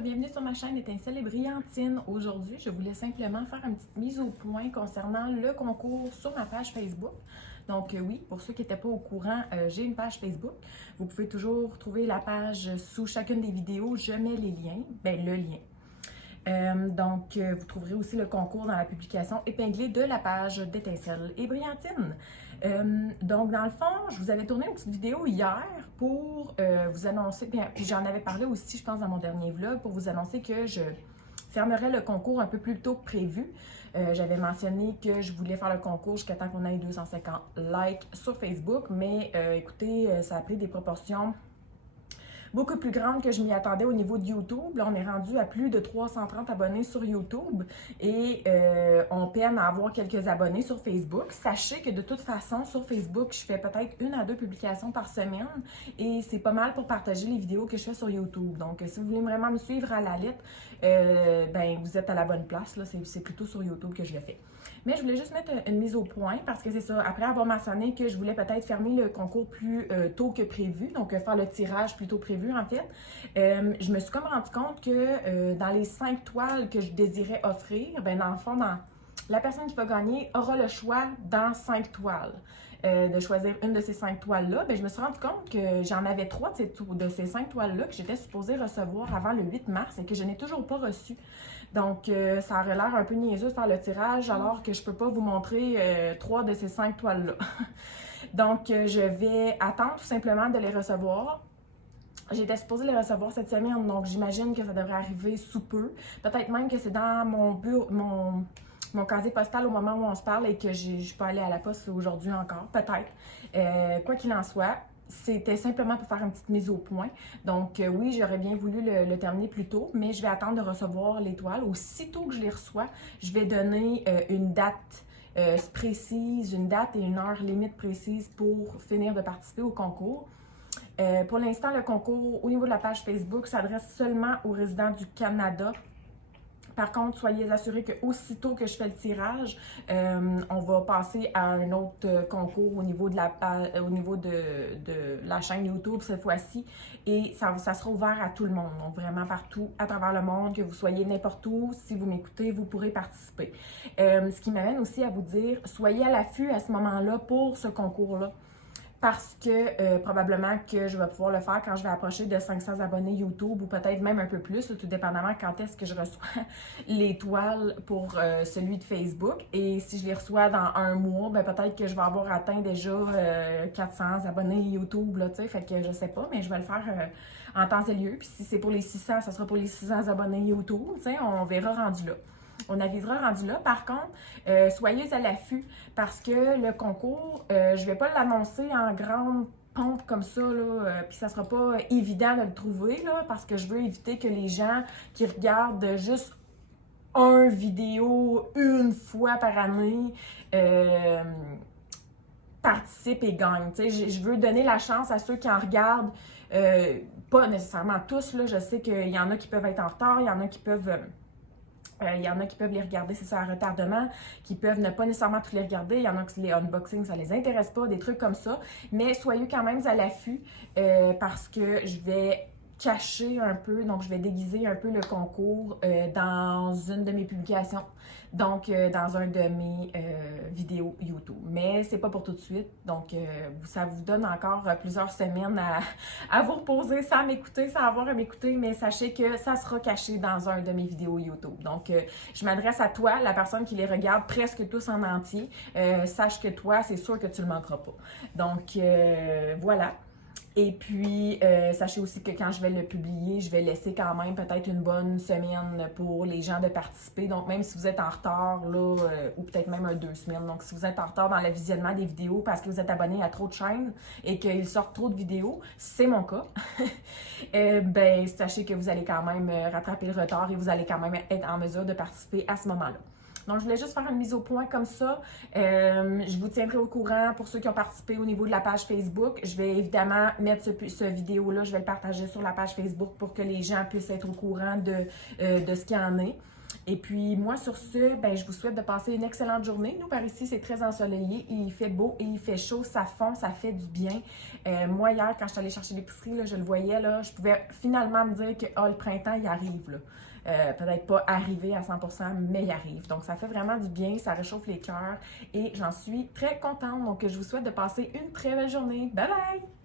bienvenue sur ma chaîne Étincelle et Brillantine. Aujourd'hui, je voulais simplement faire une petite mise au point concernant le concours sur ma page Facebook. Donc oui, pour ceux qui n'étaient pas au courant, j'ai une page Facebook. Vous pouvez toujours trouver la page sous chacune des vidéos. Je mets les liens, le lien. Vous trouverez aussi le concours dans la publication épinglée de la page d'Étincelle et Brillantine. Dans le fond, je vous avais tourné une petite vidéo hier pour vous annoncer, puis j'en avais parlé aussi, je pense, dans mon dernier vlog, pour vous annoncer que je fermerais le concours un peu plus tôt que prévu. J'avais mentionné que je voulais faire le concours jusqu'à temps qu'on ait 250 likes sur Facebook, mais écoutez, ça a pris des proportions beaucoup plus grande que je m'y attendais au niveau de YouTube. Là, on est rendu à plus de 330 abonnés sur YouTube et on peine à avoir quelques abonnés sur Facebook. Sachez que de toute façon, sur Facebook, je fais peut-être 1 à 2 publications par semaine et c'est pas mal pour partager les vidéos que je fais sur YouTube. Donc, si vous voulez vraiment me suivre à la lettre, vous êtes à la bonne place. C'est plutôt sur YouTube que je le fais. Mais je voulais juste mettre une mise au point parce que c'est ça, après avoir mentionné que je voulais peut-être fermer le concours plus tôt que prévu, donc faire le tirage plus tôt prévu en fait, je me suis comme rendu compte que dans les 5 toiles que je désirais offrir, dans le fond, la personne qui va gagner aura le choix dans 5 toiles. De choisir une de ces 5 toiles-là, je me suis rendu compte que j'en avais 3 de ces 5 toiles-là que j'étais supposée recevoir avant le 8 mars et que je n'ai toujours pas reçu. Donc, ça aurait l'air un peu niaiseux de faire le tirage alors que je ne peux pas vous montrer 3 de ces 5 toiles-là. Donc, je vais attendre tout simplement de les recevoir. J'étais supposée les recevoir cette semaine, donc j'imagine que ça devrait arriver sous peu. Peut-être même que c'est dans mon bureau, mon casier postal au moment où on se parle et que je peux aller à la poste aujourd'hui encore, peut-être. Quoi qu'il en soit, c'était simplement pour faire une petite mise au point. Donc oui, j'aurais bien voulu le terminer plus tôt, mais je vais attendre de recevoir les toiles. Aussitôt que je les reçois, je vais donner une date précise, une date et une heure limite précise pour finir de participer au concours. Pour l'instant, le concours au niveau de la page Facebook s'adresse seulement aux résidents du Canada. Par contre, soyez assurés qu'aussitôt que je fais le tirage, on va passer à un autre concours au niveau de la chaîne YouTube cette fois-ci. Et ça sera ouvert à tout le monde, donc vraiment partout à travers le monde, que vous soyez n'importe où. Si vous m'écoutez, vous pourrez participer. Ce qui m'amène aussi à vous dire, soyez à l'affût à ce moment-là pour ce concours-là. Parce que probablement que je vais pouvoir le faire quand je vais approcher de 500 abonnés YouTube ou peut-être même un peu plus, tout dépendamment quand est-ce que je reçois les toiles pour celui de Facebook. Et si je les reçois dans un mois, peut-être que je vais avoir atteint déjà 400 abonnés YouTube, là, tu sais, fait que je sais pas, mais je vais le faire en temps et lieu. Puis si c'est pour les 600, ça sera pour les 600 abonnés YouTube, tu sais, on verra rendu là. On avisera rendu là. Par contre, soyez à l'affût parce que le concours, je ne vais pas l'annoncer en grande pompe comme ça, puis ça ne sera pas évident de le trouver, là, parce que je veux éviter que les gens qui regardent juste une vidéo une fois par année participent et gagnent. Je veux donner la chance à ceux qui en regardent, pas nécessairement tous, là, je sais qu'il y en a qui peuvent être en retard, il y en a qui peuvent... les regarder, c'est ça, à retardement, qui peuvent ne pas nécessairement tous les regarder. Il y en a qui les unboxings, ça les intéresse pas, des trucs comme ça. Mais soyez quand même à l'affût parce que je vais cacher un peu, donc je vais déguiser un peu le concours dans une de mes publications, donc dans un de mes vidéos YouTube. Mais c'est pas pour tout de suite, donc ça vous donne encore plusieurs semaines à vous reposer sans m'écouter, sans avoir à m'écouter, mais sachez que ça sera caché dans un de mes vidéos YouTube. Donc je m'adresse à toi, la personne qui les regarde presque tous en entier. Sache que toi, c'est sûr que tu le manqueras pas. Donc voilà. Et puis, sachez aussi que quand je vais le publier, je vais laisser quand même peut-être une bonne semaine pour les gens de participer. Donc, même si vous êtes en retard, là, ou peut-être même 2 semaines. Donc, si vous êtes en retard dans le visionnement des vidéos parce que vous êtes abonné à trop de chaînes et qu'il sort trop de vidéos, c'est mon cas, sachez que vous allez quand même rattraper le retard et vous allez quand même être en mesure de participer à ce moment-là. Donc, je voulais juste faire une mise au point comme ça. Je vous tiendrai au courant pour ceux qui ont participé au niveau de la page Facebook. Je vais évidemment mettre ce vidéo-là, je vais le partager sur la page Facebook pour que les gens puissent être au courant de ce qu'il y en est. Et puis moi, sur ce, ben, je vous souhaite de passer une excellente journée. Nous, par ici, c'est très ensoleillé, il fait beau et il fait chaud, ça fond, ça fait du bien. Moi, hier, quand je suis allée chercher l'épicerie, là, je le voyais, là, je pouvais finalement me dire que le printemps, il arrive. Là. Peut-être pas arrivé à 100%, mais il arrive. Donc, ça fait vraiment du bien, ça réchauffe les cœurs et j'en suis très contente. Donc, je vous souhaite de passer une très belle journée. Bye bye!